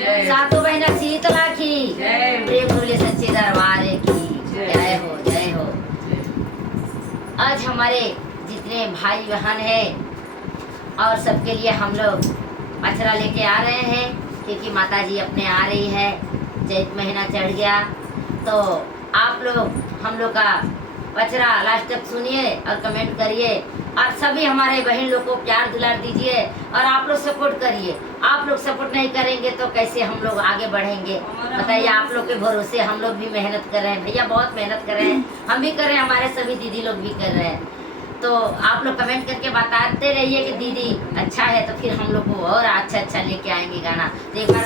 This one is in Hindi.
सातों बहना शीतला की, प्रेम बोले सच्चे दरबार की जय हो जय हो। आज हमारे जितने भाई बहन हैं और सबके लिए हम लोग पचरा लेके आ रहे हैं, क्योंकि माता जी अपने आ रही है, चैत महीना चढ़ गया। तो आप लोग हम लोग का पचरा लास्ट तक सुनिए और कमेंट करिए, और सभी हमारे बहन लोग को प्यार दुलार दीजिए और आप लोग सपोर्ट करिए। आप लोग सपोर्ट नहीं करेंगे तो कैसे हम लोग आगे बढ़ेंगे बताइए। आप लोग के भरोसे हम लोग भी मेहनत कर रहे हैं, भैया बहुत मेहनत कर रहे हैं, हम भी कर रहे हैं, हमारे सभी दीदी लोग भी कर रहे हैं। तो आप लोग कमेंट करके बताते रहिए कि दीदी अच्छा है, तो फिर हम लोग को और अच्छा अच्छा लेके आएंगे गाना। तो एक बार